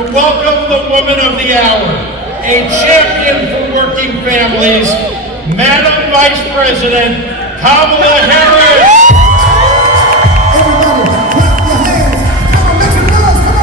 to welcome the woman of the hour, a champion for working families, Madam Vice President Kamala Harris. Everybody, clap your hands. Come on, make some noise, come on.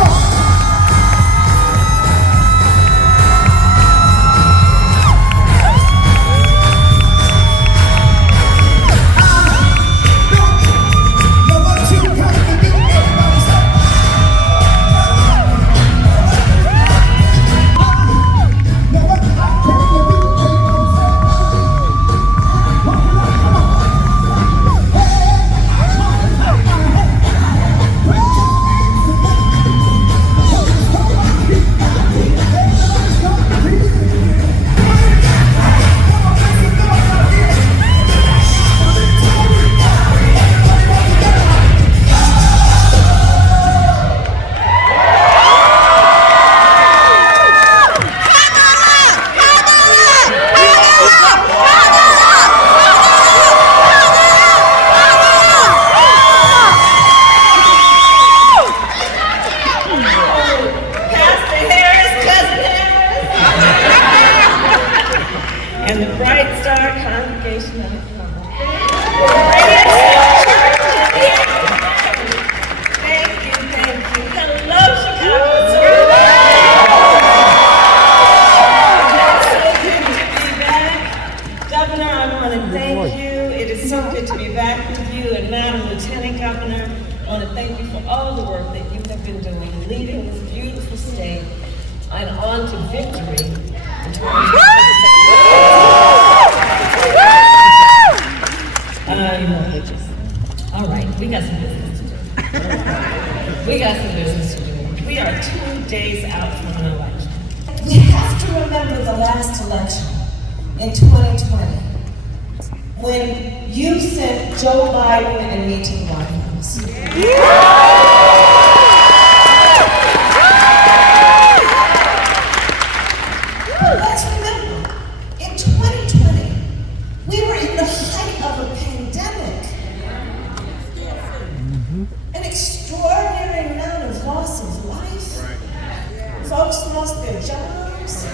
And the Bright Star Congregation of Thank you. Hello, Chicago. It's so good to be back. Governor, I want to thank you. It is so good to be back with you. And Madam Lieutenant Governor, I want to thank you for all the work that you have been doing, leading this beautiful state and on to victory. All right, we got some business to do. We are 2 days out from an election. We have to remember the last election in 2020 when you sent Joe Biden and me to the White House. But let's remember, in 2020, we were in the height of a pandemic. An extraordinary amount of loss of life. Folks lost their jobs.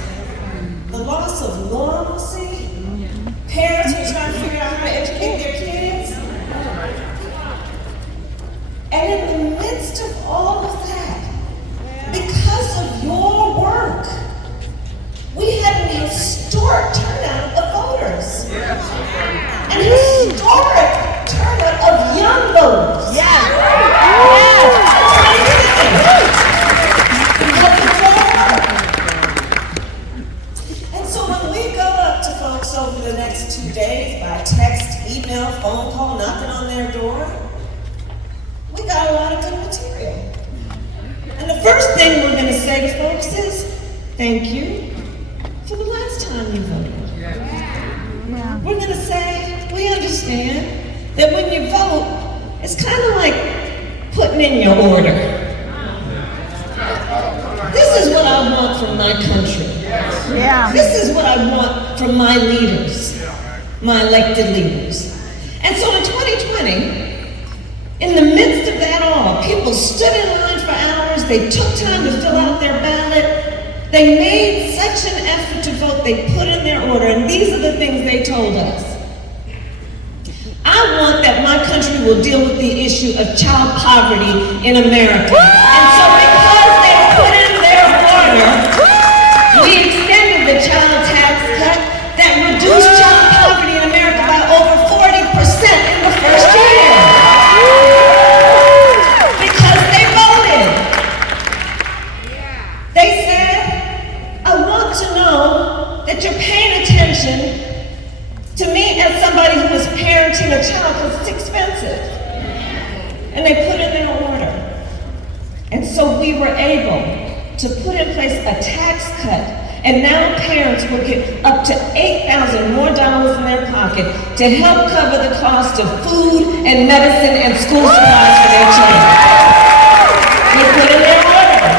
The loss of normalcy. Parents were trying to figure out how to educate their kids. And in the midst of all of that, because of your work, we had an historic turnout of voters. An historic turnout of young voters. And so when we go up to folks over the next 2 days by text, email, phone call, knocking on their door, we got a lot of good material. And the first thing we're going to say to folks is, thank you for the last time you voted. We're going to say, we understand that when you vote, it's kind of like putting in your order. This is what I want from my country. This is what I want from my leaders, my elected leaders. And so in 2020, in the midst of that all, people stood in line for hours, they took time to fill out their ballot, they made such an effort to vote, they put in their order, and these are the things they told us. I want that my country will deal with the issue of child poverty in America. And so because they put in their order, we extended the child tax cut that reduced child poverty in America by over 40% in the first year. Because they voted. They said, I want to know that you're paying attention to me as somebody who is parenting a child because it's expensive. And they put in their order. And so we were able to put in place a tax cut, and now parents will get up to $8,000 more dollars in their pocket to help cover the cost of food and medicine and school supplies for their children. They put in their order.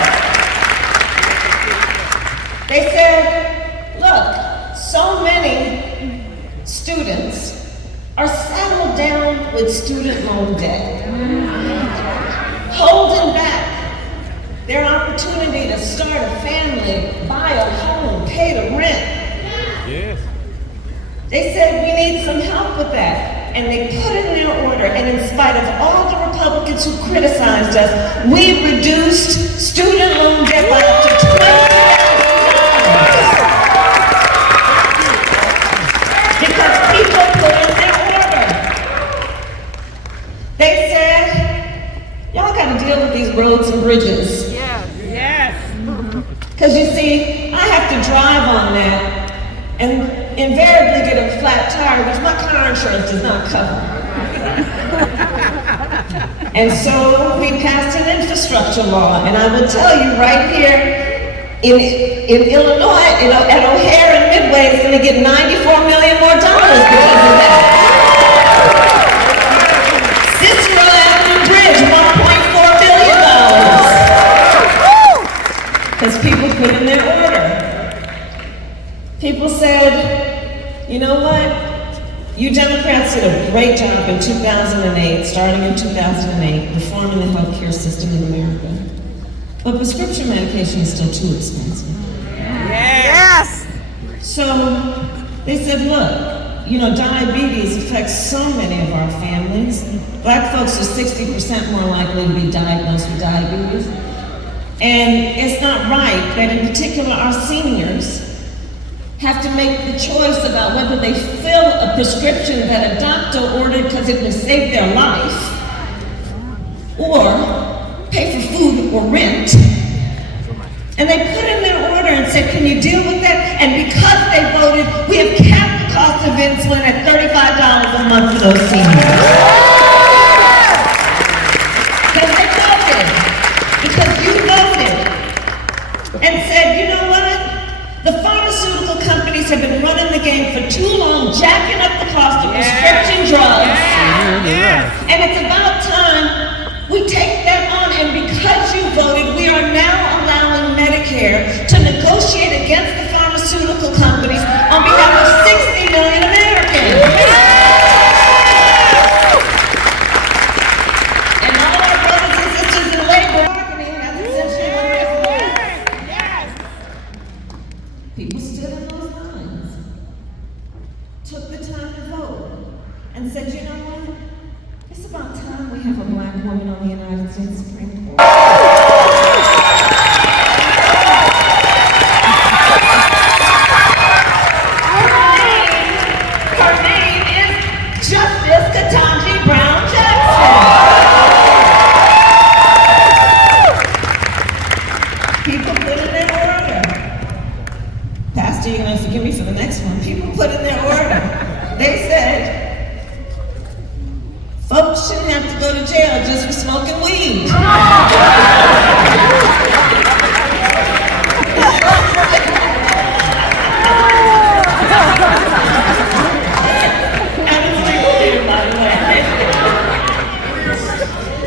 They said, look, so many students are saddled down with student loan debt, holding back their opportunities opportunity to start a family, buy a home, pay the rent. Yes. They said we need some help with that. And they put in their order, and in spite of all the Republicans who criticized us, we reduced student loan debt by up to $20 billion. Because people put in their order. They said, y'all gotta deal with these roads and bridges. Yes. Because you see, I have to drive on that and invariably get a flat tire, which my car insurance does not cover. And so we passed an infrastructure law, and I will tell you right here in Illinois, at O'Hare and Midway is going to get $94 million more because of that. Cicero Avenue Bridge, $1.4 billion. Because people put in their order. People said, you know what? You Democrats did a great job in 2008, starting in 2008, reforming the healthcare system in America. But prescription medication is still too expensive. Yes. So they said, look, diabetes affects so many of our families. Black folks are 60% more likely to be diagnosed with diabetes. And it's not right that in particular our seniors have to make the choice about whether they fill a prescription that a doctor ordered because it would save their life, or pay for food or rent. And they put in their order and said, can you deal with that? And because they voted, we have capped the cost of insulin at $35 a month for those seniors. Because they voted. Because you voted. And said, you know what? The pharmaceutical companies have been running the game for too long, jacking up the cost of prescription drugs. And it's about time we take that on, and because you voted, we are now allowing Medicare to negotiate against the pharmaceutical companies on behalf of 60 million Americans. And all our brothers and sisters in labor bargaining, that's essentially what it is. People stood in those lines, took the time to vote, and said, you know what? It's about time we have a black woman on the United States Supreme Court. Her name is Justice Ketanji Brown Jackson. People put in their order. Pastor, you're going to forgive me for the next one. People put in their order. They said, folks shouldn't have to go to jail just for smoking weed.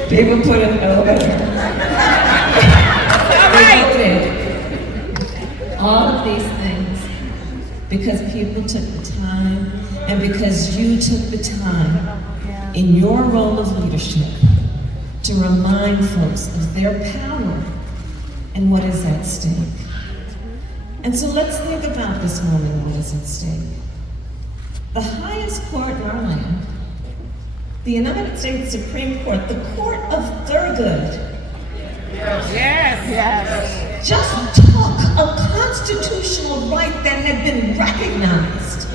People put in their order. They voted. All of these things because people took the time, and because you took the time in your role of leadership to remind folks of their power and what is at stake. And so let's think about this moment, what is at stake. The highest court in our land, the United States Supreme Court, the court of Thurgood, just took a constitutional right that had been recognized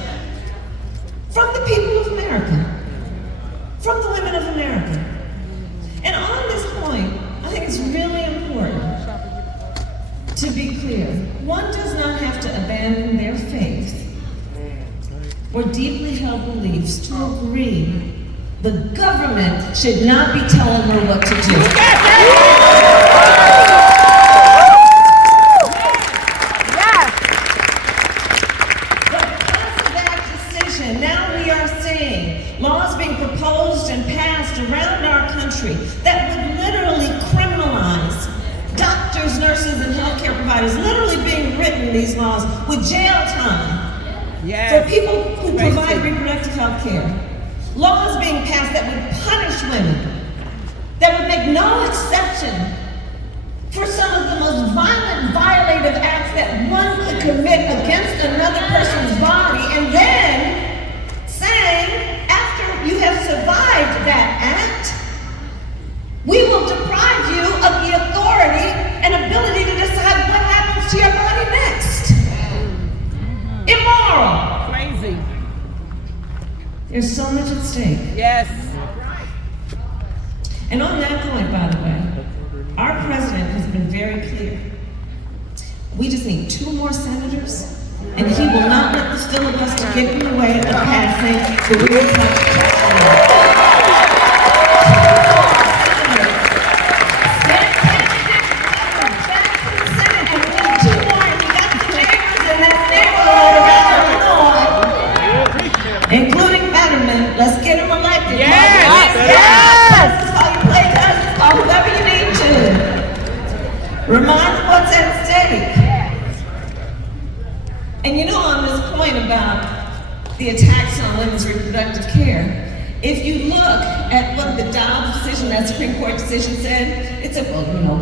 from the people of America, from the women of America. And on this point, I think it's really important to be clear. One does not have to abandon their faith or deeply held beliefs to agree the government should not be telling her what to do. Now we are seeing laws being proposed and passed around our country that would literally criminalize doctors, nurses, and healthcare providers, literally being written, these laws, with jail time for people who provide reproductive health care. Laws being passed that would punish women, that would make no exception for some of the most acts that one could commit against another person's body, and then saying, after you have survived that act, we will deprive you of the authority and ability to decide what happens to your body next. Immoral. Crazy. There's so much at stake. Yes. And on that point, by the way, our president has been very clear. We just need 2 more senators, and he will not let the filibuster get in the way of passing the real including Fetterman. Let's get him elected. Yes. Call you play cousins, call whoever you need to. Remind them what's at stake. And you know, on this point about the attacks on women's reproductive care, if you look at what the Dobbs decision, that Supreme Court decision said, it said, well, you know,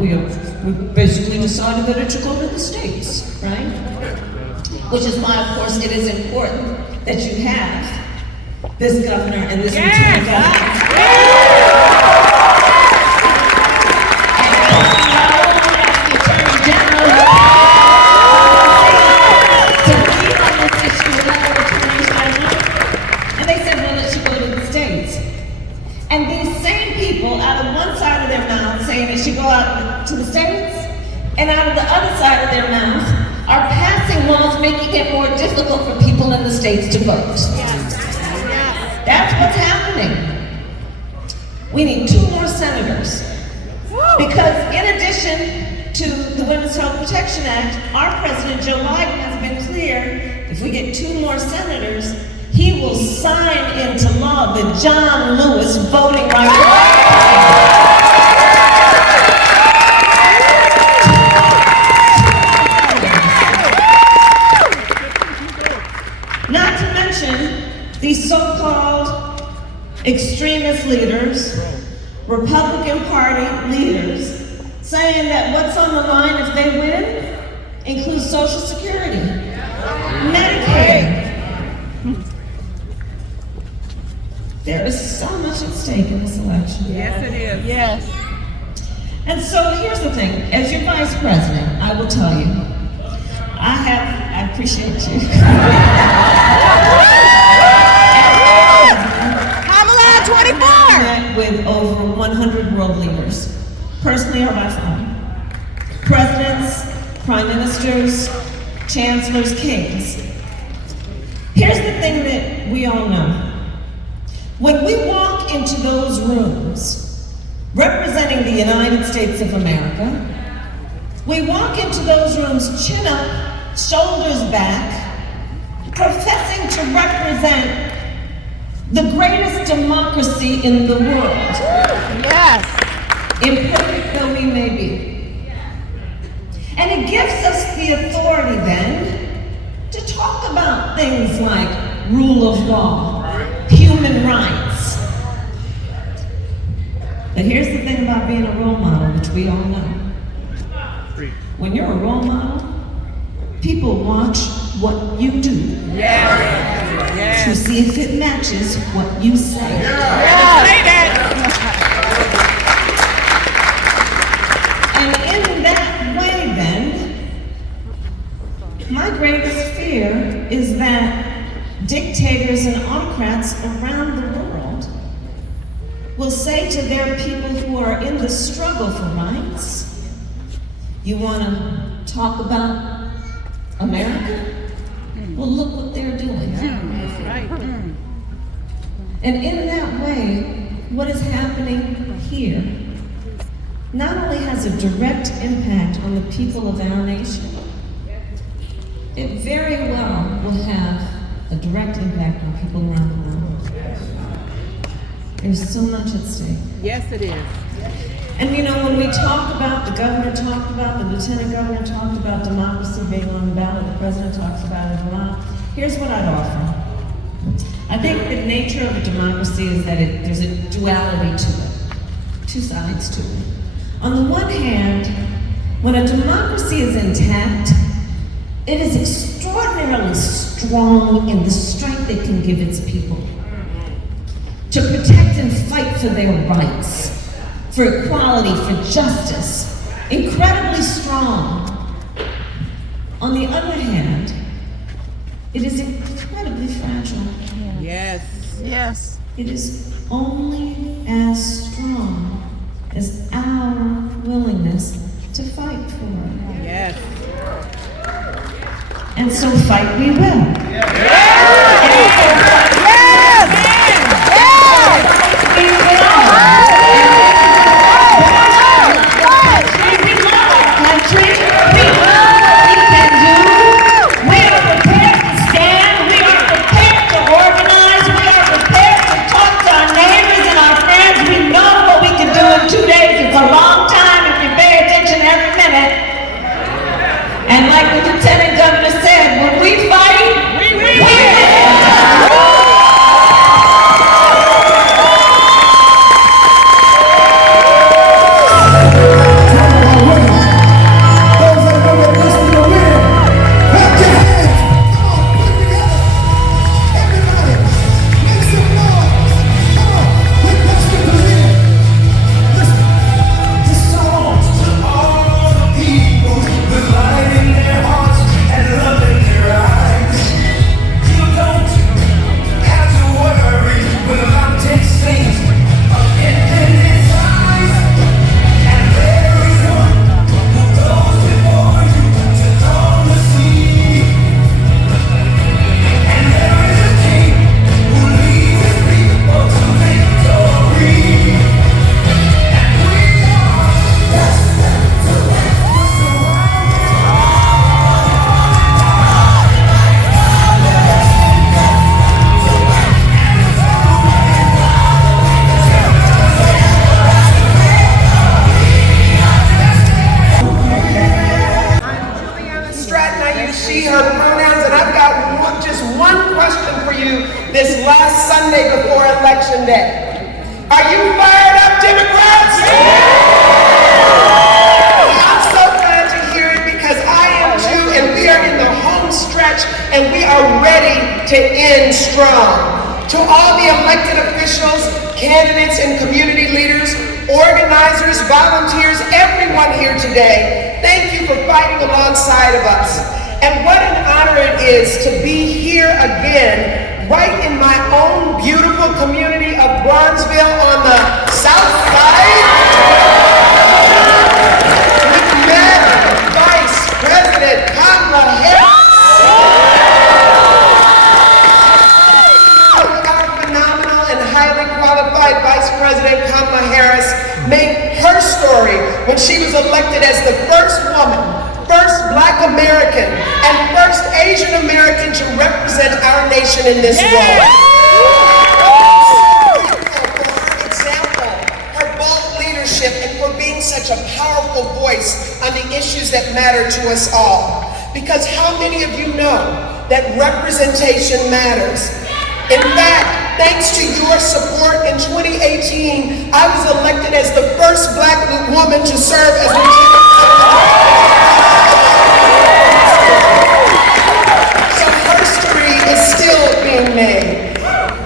we basically decided that it should go to the states, right? Which is why, of course, it is important that you have this governor and this lieutenant governor. And they said, well, it should go to the states. And these same people, out of one side of their mouth, saying it should go out to the states, and out of the other side of their mouth, are passing laws making it more difficult for people in the states to vote. That's what's happening. We need 2 more senators. Because in addition to the Women's Health Protection Act, our President Joe Biden has been clear, if we get 2 more senators, he will sign into law the John Lewis Voting Rights Act. Not to mention these so-called extremist leaders, Republican Party leaders, saying that what's on the line if they win includes Social Security, Medicare. There is so much at stake in this election. Yes, it is. Yes. And so here's the thing, as your vice president, I will tell you, I appreciate you. Kamala 24. I met with over 100 world leaders, personally or by phone. Presidents, prime ministers, chancellors, kings. Here's the thing that we all know. When we walk into those rooms representing the United States of America, we walk into those rooms chin up, shoulders back, professing to represent the greatest democracy in the world. Yes. Imperfect though we may be. And it gives us the authority then to talk about things like rule of law, human rights. But here's the thing about being a role model, which we all know. When you're a role model, people watch what you do to see if it matches what you say. Say that. And in that way, then, my greatest fear is that dictators and autocrats around the world will say to their people who are in the struggle for rights, you want to talk about America? Well, look what they're doing. That's right. And in that way, what is happening here not only has a direct impact on the people of our nation, it very well will have a direct impact on people around the world. There's so much at stake. Yes, it is. And you know, when we talk about, the governor talked about, the lieutenant governor talked about democracy being on the ballot, the president talks about it a lot, here's what I'd offer. I think the nature of a democracy is that there's a duality to it, 2 sides to it. On the one hand, when a democracy is intact, It is extraordinarily strong in the strength it can give its people to protect and fight for their rights, for equality, for justice. Incredibly strong. On the other hand, it is incredibly fragile. Yes. Yes. It is only as strong as our willingness to fight for it. Yes. And so fight we will. Yes. We will. We love our country. We love what we can do. We are prepared to stand. We are prepared to organize. We are prepared to talk to our neighbors and our friends. We know what we can do in 2 days. It's a long time if you pay attention every minute. And like the Lieutenant Governor said, when we fight, we win. Those that know that this is the win, clap your hands. Come on, put it together. Everybody, make some noise. Come on, we're desperate to win. Listen, this song to all the people with light in their hearts and love in their eyes. You don't have to worry when mountains things up in his eyes. And there is one who goes before you to calm the sea. And there is a king who leads his people to victory. And we are destined to win. Stratton, I use she, her pronouns, and I've got just one question for you this last Sunday before Election Day. Are you fired up, Democrats? I'm so glad to hear it because I am too, and we are in the home stretch, and we are ready to end strong. To all the elected officials, candidates, and community leaders, organizers, volunteers, everyone here today, thank you for fighting alongside of us. And what an honor it is to be here again, right in my own beautiful community of Bronzeville on the south side, with Madam Vice President Kamala Harris. Our phenomenal and highly qualified Vice President Kamala Harris made her story when she was elected as the first woman, first Black American, and first Asian American to represent our nation in this role. For her example, her bold leadership, and for being such a powerful voice on the issues that matter to us all. Because how many of you know that representation matters? In fact, thanks to your support in 2018, I was elected as the first Black woman to serve as Lieutenant Governor. So history is still being made.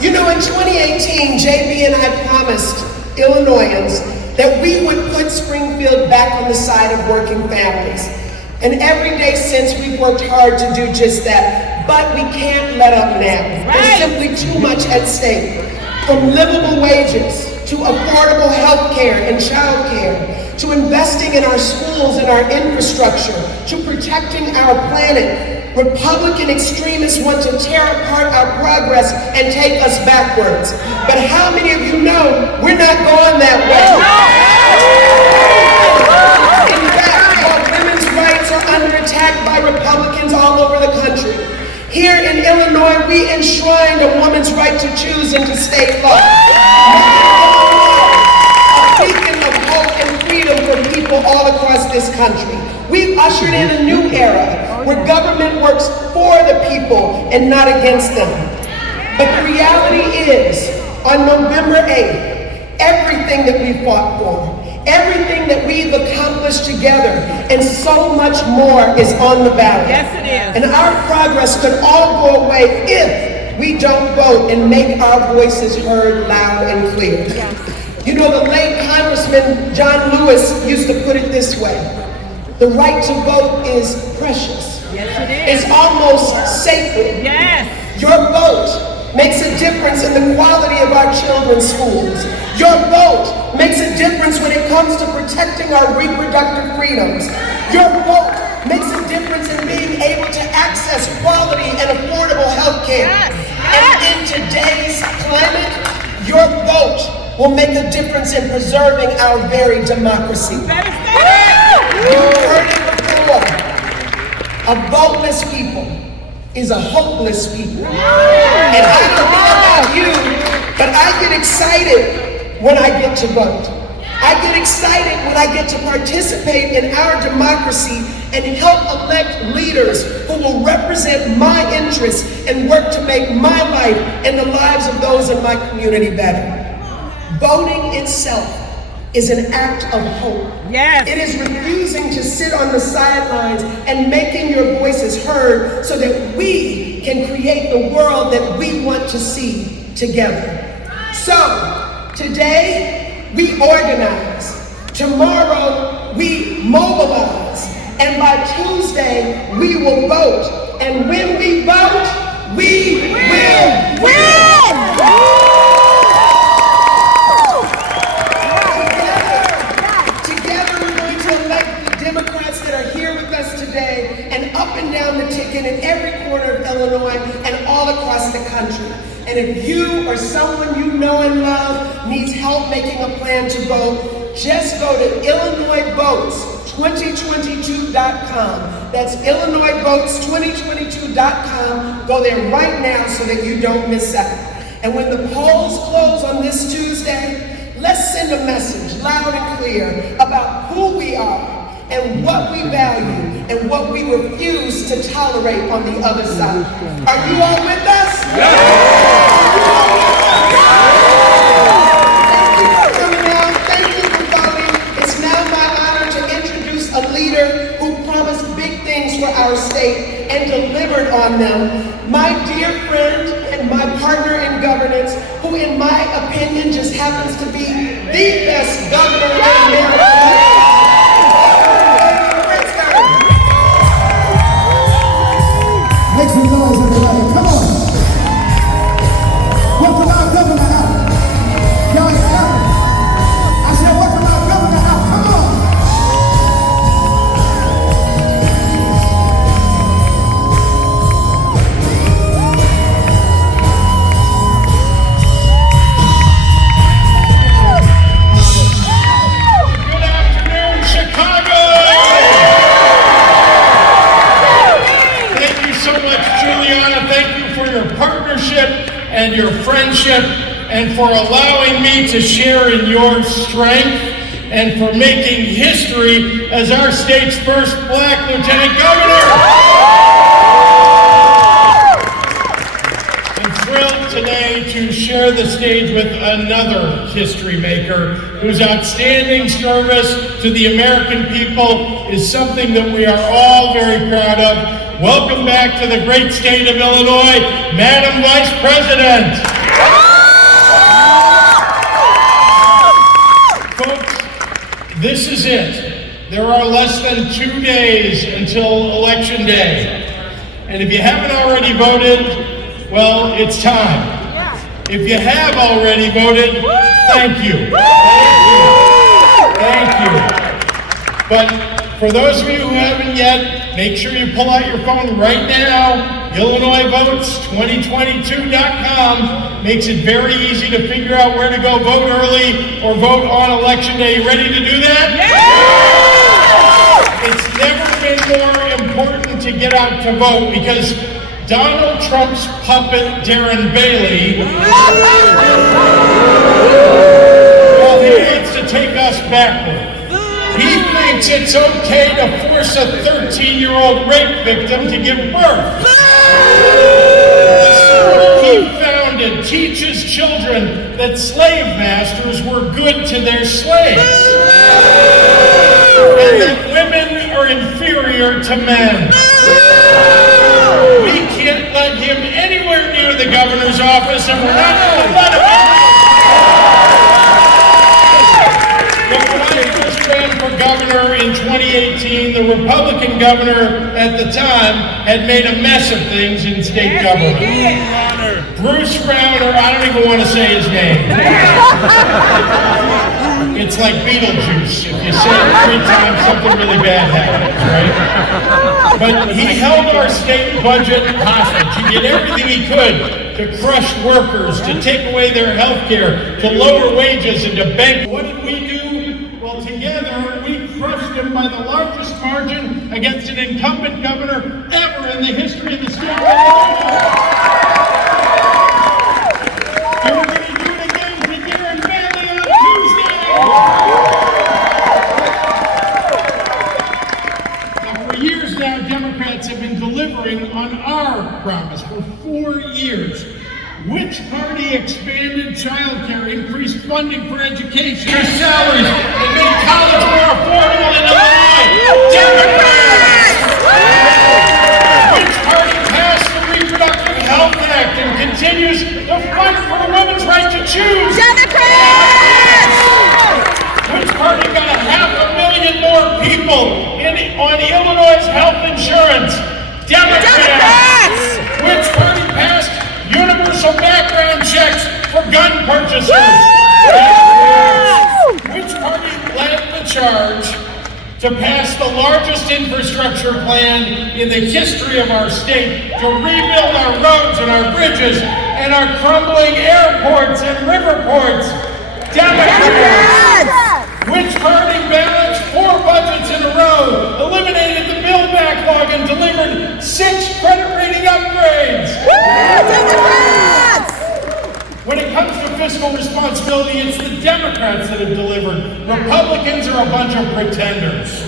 You know, in 2018, JB and I promised Illinoisans that we would put Springfield back on the side of working families. And every day since, we've worked hard to do just that. But we can't let up now. There's simply too much at stake. From livable wages, to affordable health care and child care, to investing in our schools and our infrastructure, to protecting our planet, Republican extremists want to tear apart our progress and take us backwards. But how many of you know we're not going that way? In fact, our women's rights are under attack by Republicans all over the country. Here in Illinois, we enshrined a woman's right to choose into state law. A beacon of hope and freedom for people all across this country. We've ushered in a new era where government works for the people and not against them. But the reality is, on November 8th, everything that we fought for, Everything that we've accomplished together and so much more is on the ballot. Yes, it is. And our progress could all go away if we don't vote and make our voices heard loud and clear. You know, the late Congressman John Lewis used to put it this way: the right to vote is precious. Yes, it is. It's almost sacred. Yes. Your vote makes a difference in the quality of our children's schools. Your vote makes a difference when it comes to protecting our reproductive freedoms. Your vote makes a difference in being able to access quality and affordable health care. And in today's climate, your vote will make a difference in preserving our very democracy. Better say it. You've heard it before. A voteless people is a hopeless people. And I don't know about you, but I get excited when I get to vote. I get excited when I get to participate in our democracy and help elect leaders who will represent my interests and work to make my life and the lives of those in my community better. Voting itself is an act of hope. Yes. It is refusing to sit on the sidelines and making your voices heard so that we can create the world that we want to see together. So, today we organize. Tomorrow we mobilize. And by Tuesday we will vote. And when we vote, we will win! And up and down the ticket in every corner of Illinois and all across the country. And if you or someone you know and love needs help making a plan to vote, just go to IllinoisVotes2022.com. That's IllinoisVotes2022.com. Go there right now so that you don't miss out. And when the polls close on this Tuesday, let's send a message loud and clear about who we are and what we value and what we refuse to tolerate on the other side. Are you all with us? Thank you for coming out. Thank you for voting. It's now my honor to introduce a leader who promised big things for our state and delivered on them. My dear friend and my partner in governance, who in my opinion just happens to be the best governor in America. Make some noise, everybody. Come on. Welcome our governor out. Y'all hear that? I said, welcome our governor out. Come on. Good afternoon, Chicago! Thank you so much, Juliana. Thank you for your partnership and your friendship and for allowing me to share in your strength and for making history as our state's first Black Lieutenant Governor. I'm thrilled today to share the stage with another history maker whose outstanding service to the American people is something that we are all very proud of. Welcome back to the great state of Illinois, Madam Vice President. Folks, this is it. There are less than 2 days until Election Day. And if you haven't already voted, well, it's time. If you have already voted, thank you. Thank you. But for those of you who haven't yet, make sure you pull out your phone right now. IllinoisVotes2022.com makes it very easy to figure out where to go vote early or vote on Election Day. You ready to do that? Yeah! It's never been more important to get out to vote because Donald Trump's puppet, Darren Bailey, well, he hates to take us backward. He thinks it's okay to force a 13-year-old rape victim to give birth. The school he founded teaches children that slave masters were good to their slaves. and that women are inferior to men. We can't let him anywhere near the governor's office, and we're not going to let him. But when I first ran for governor in 2018, the Republican governor at the time had made a mess of things in state government. Bruce Brown, or I don't even want to say his name. It's like Beetlejuice. If you say it 3 times, something really bad happens, right? But he held our state budget hostage. He did everything he could to crush workers, to take away their health care, to lower wages, and to bank. What did we do? Well, together, we crushed him by the largest margin against an incumbent governor ever in the history of the state of Illinois. And we're going to do it again to Darren Bailey on Tuesday. Now, for years now, Democrats have been delivering on our promise for 4 years. Which party expanded child care, increased funding for education, their salaries, and made college more affordable in Illinois? Democrats! Which party passed the Reproductive Health Act and continues to fight for a woman's right to choose? Democrats! Which party got 500,000 more people on Illinois' health insurance? Democrats! Which party passed universal background checks for gun purchasers? Which party led the charge to pass the largest infrastructure plan in the history of our state to rebuild our roads and our bridges and our crumbling airports and river ports? Democrats! Which party balanced 4 budgets in a row, eliminated the bill backlog, and delivered 6 credit rating upgrades? Democrats! When it comes to fiscal responsibility, it's the Democrats that have delivered. Republicans are a bunch of pretenders.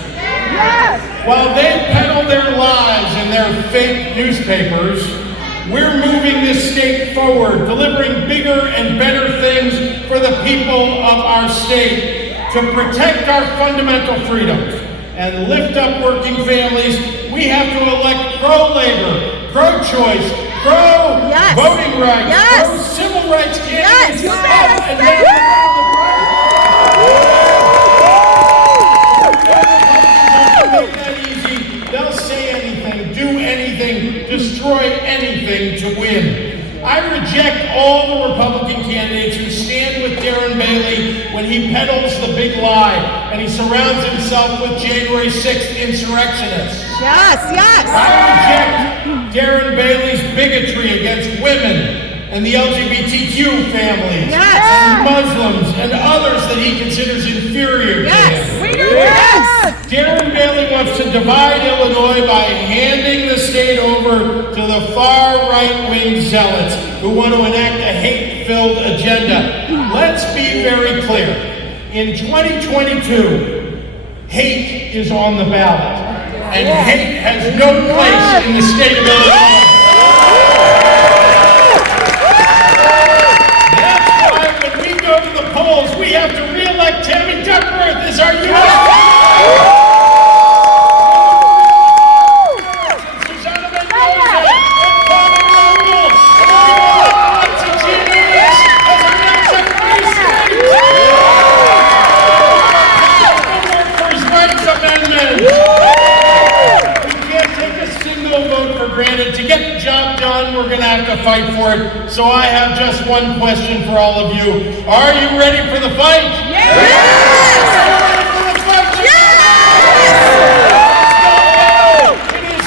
While they peddle their lies in their fake newspapers, we're moving this state forward, delivering bigger and better things for the people of our state, to protect our fundamental freedoms and lift up working families. We have to elect pro-labor, pro-choice, pro-voting rights, pro-civil rights candidates who love and make that easy. They'll say anything, do anything, destroy anything to win. I reject all the Republican candidates who stand with Darren Bailey when he peddles the big lie and he surrounds himself with January 6th insurrectionists. Yes. I reject Darren Bailey's bigotry against women and the LGBTQ families and Muslims and others that he considers inferior to him. Darren Bailey wants to divide Illinois by handing the state over to the far right-wing zealots who want to enact a hate-filled agenda. Let's be very clear. In 2022, hate is on the ballot, and hate has no place in the state of Illinois. That's why when we go to the polls, we have to re-elect Tammy Duckworth as our U.S. Granted, to get the job done, we're going to have to fight for it. So I have just one question for all of you. Are you ready for the fight? Yeah!